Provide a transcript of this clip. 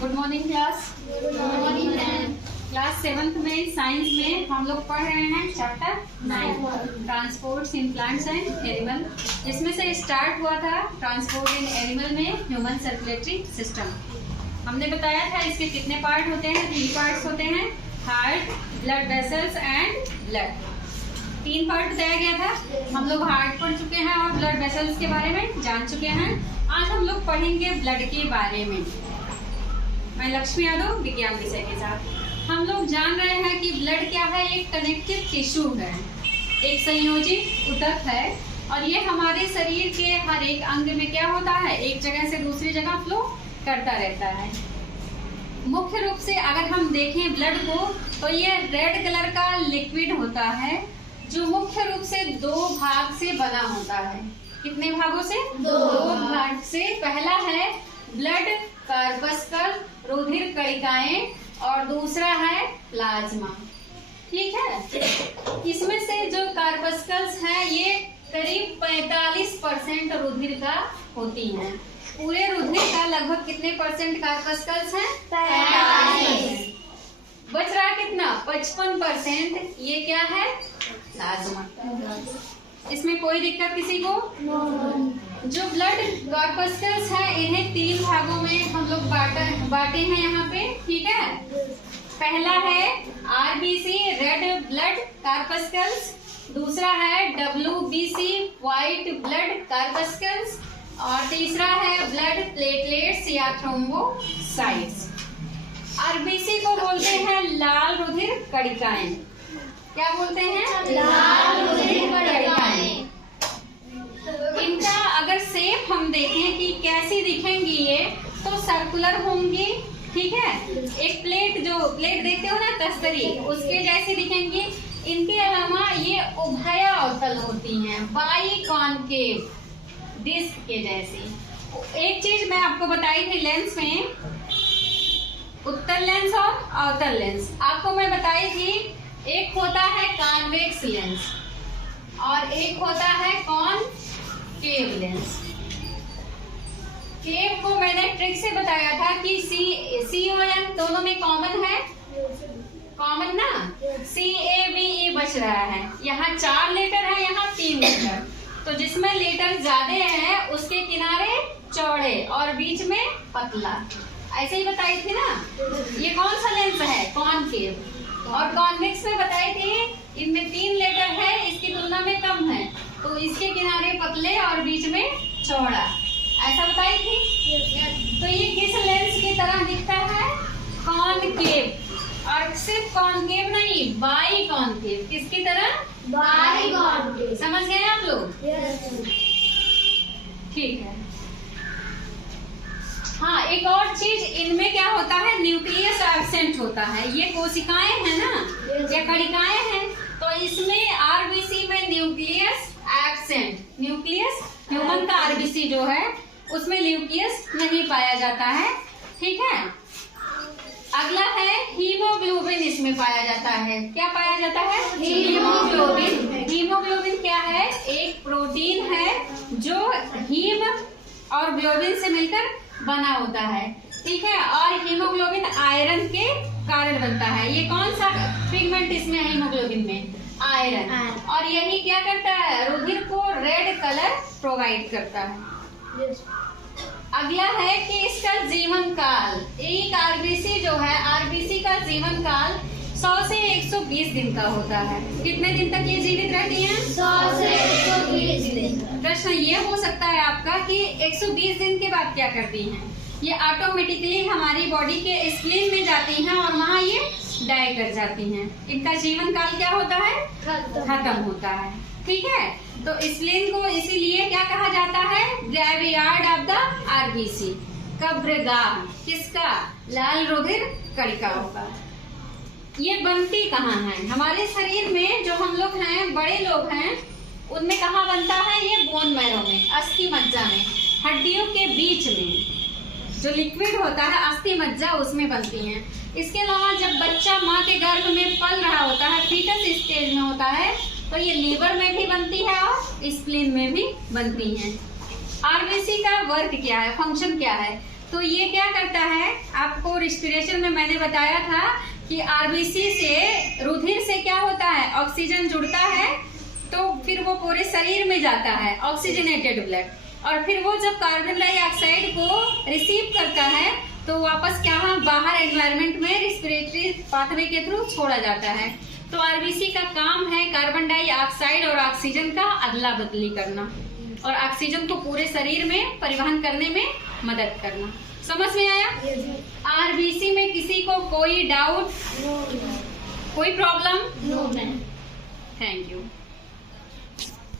Good morning class. Good morning ma'am. Class 7th में science में हम लोग पढ़ रहे हैं chapter 9 transports in plants and animal, जिसमें से स्टार्ट हुआ था ट्रांसपोर्ट इन एनिमल में ह्यूमन सर्कुलेटरी सिस्टम। हमने बताया था इसके कितने पार्ट होते हैं, 3 पार्ट्स होते हैं, heart, blood vessels and blood. 3 part बताया गया था। हम लोग हार्ट पढ़ चुके हैं और ब्लड वेसल्स के बारे में जान चुके हैं। आज हम लोग पढ़ेंगे ब्लड के बारे में। मैं लक्ष्मी यादव, विज्ञान विषय के साथ। हम लोग जान रहे हैं कि ब्लड क्या है, एक कनेक्टिव टिश्यू है, एक संयोजी ऊतक है, और ये हमारे शरीर के हर एक अंग में क्या होता है, एक जगह से दूसरी जगह फ्लो करता रहता है। मुख्य रूप से अगर हम देखें ब्लड को, तो ये रेड कलर का लिक्विड होता है जो मुख्य रूप से 2 भाग से बना होता है। कितने भागों से? 2 भाग से। पहला है ब्लड कार्पस्कल, रुधिर कणिकाएं, और दूसरा है प्लाज्मा। ठीक है, इसमें से जो कार्पस्कल्स है ये करीब 45% रुधिर का होती हैं। पूरे रुधिर का लगभग कितने % कार्पस्कल्स हैं? 45%। बच रहा कितना? 55%। ये क्या है? प्लाज्मा। इसमें कोई दिक्कत किसी को? जो ब्लड कार्पस्कल्स है इन्हें 3 भागों में हम लोग बांटे हैं यहाँ पे। ठीक है, पहला है आरबीसी रेड ब्लड कार्पस्कल्स, दूसरा है डब्ल्यूबीसी व्हाइट ब्लड कार्पस्कल्स, और तीसरा है ब्लड प्लेटलेट्स या थ्रोम्बोसाइट्स। आरबीसी को बोलते हैं लाल रुधिर कणिकाएं। क्या बोलते हैं? लाल रुधिर कणिकाएं। इनका अगर शेप हम देखें कि कैसी दिखेंगी ये, तो सर्कुलर होंगी। ठीक है, एक प्लेट देखते हो ना, तस्तरी, उसके जैसी दिखेंगी। इनके अलावा ये उभयावतल होती हैं, बाई कॉनकेव डिस्क के जैसी। एक चीज मैं आपको बताई थी लेंस में, उत्तल लेंस और अवतल लेंस। आपको मैं बताई थी एक होता है कॉन्वेक्स लेंस और एक होता है कॉनकेव लेंस। केव को मैंने ट्रिक से बताया था कि CON दोनों में कॉमन है, कॉमन ना, CAVE बच रहा है। यहाँ 4 लेटर है, यहाँ 3 लेटर, तो जिसमें लेटर ज्यादा है उसके किनारे चौड़े और बीच में पतला। ऐसे ही बताई थी ना। ये कौन सा लेंस है? कॉनकेव। और कॉन्वेक्स में बताई थी इनमें 3 लेटर है, इसकी तुलना में कम है, तो इसके किनारे पतले और बीच में चौड़ा, ऐसा बताई थी। तो ये किस लेंस की तरह दिखता है? कॉनकेव। और सिर्फ कॉनकेव नहीं, बाई कॉनकेव। किसकी तरह? By concave. समझ गए आप लोग? ठीक है। हाँ, एक और चीज, इनमें क्या होता है, न्यूक्लियस एब्सेंट होता है। ये कोशिकाएं हैं ना, या कणिकाएं हैं, तो इसमें आरबीसी में न्यूक्लियस एब्सेंट। न्यूक्लियस, ह्यूमन का आरबीसी जो है उसमें न्यूक्लियस नहीं पाया जाता है। ठीक है, अगला है हीमोग्लोबिन। इसमें पाया जाता है, क्या पाया जाता है? हीमोग्लोबिन। हीमोग्लोबिन क्या है? एक प्रोटीन है जो हीम और ग्लोबिन से मिलकर बना होता है। ठीक है, और हीमोग्लोबिन आयरन के कारण बनता है। ये कौन सा पिगमेंट इसमें है हीमोग्लोबिन में? आयरन। और यही क्या करता है? रुधिर को रेड कलर प्रोवाइड करता है। अगला है कि इसका जीवन काल, एक आरबीसी जो है, आरबीसी का जीवन काल 100 से 120 दिन का होता है। कितने दिन तक ये जीवित रहती हैं? 100 से 120 दिन। प्रश्न ये हो सकता है आपका कि 120 दिन के बाद क्या करती हैं? ये ऑटोमेटिकली हमारी बॉडी के स्प्लीन में जाती हैं और वहाँ ये डाई कर जाती हैं। इनका जीवन काल क्या होता है? खत्म होता है। ठीक है, तो स्प्लीन को इसीलिए क्या कहा जाता है? ग्रेवयार्ड ऑफ द आरबीसी, कब्रगाह किसका? लाल रुधिर कणिकाओं का। ये बनती कहाँ है? हमारे शरीर में जो हम लोग हैं, बड़े लोग हैं, उनमें कहाँ बनता है? ये बोन मैरो में, अस्थि मज्जा में, हड्डियों के बीच में जो लिक्विड होता है अस्थि मज्जा, उसमें बनती हैं। इसके अलावा जब बच्चा माँ के गर्भ में पल रहा होता है, फीटस स्टेज में होता है, तो ये लीवर में भी बनती है और स्प्लीन में भी बनती हैं। आरबीसी का वर्क क्या है, फंक्शन क्या है? तो ये क्या करता है, आपको रिस्पिरेशन में मैंने बताया था कि आरबीसी से रुधिर से क्या होता है, ऑक्सीजन जुड़ता है तो फिर वो पूरे शरीर में जाता है, ऑक्सीजनेटेड ब्लड, और फिर वो जब कार्बन डाइऑक्साइड को रिसीव करता है तो वापस क्या बाहर एनवायरनमेंट में रिस्पिरेटरी पाथवे के थ्रू छोड़ा जाता है। तो आरबीसी का काम है कार्बन डाइऑक्साइड और ऑक्सीजन का अदला बदली करना और ऑक्सीजन को पूरे शरीर में परिवहन करने में मदद करना। समझ में आया? आरबीसी में किसी को कोई डाउट, कोई प्रॉब्लम? Thank you.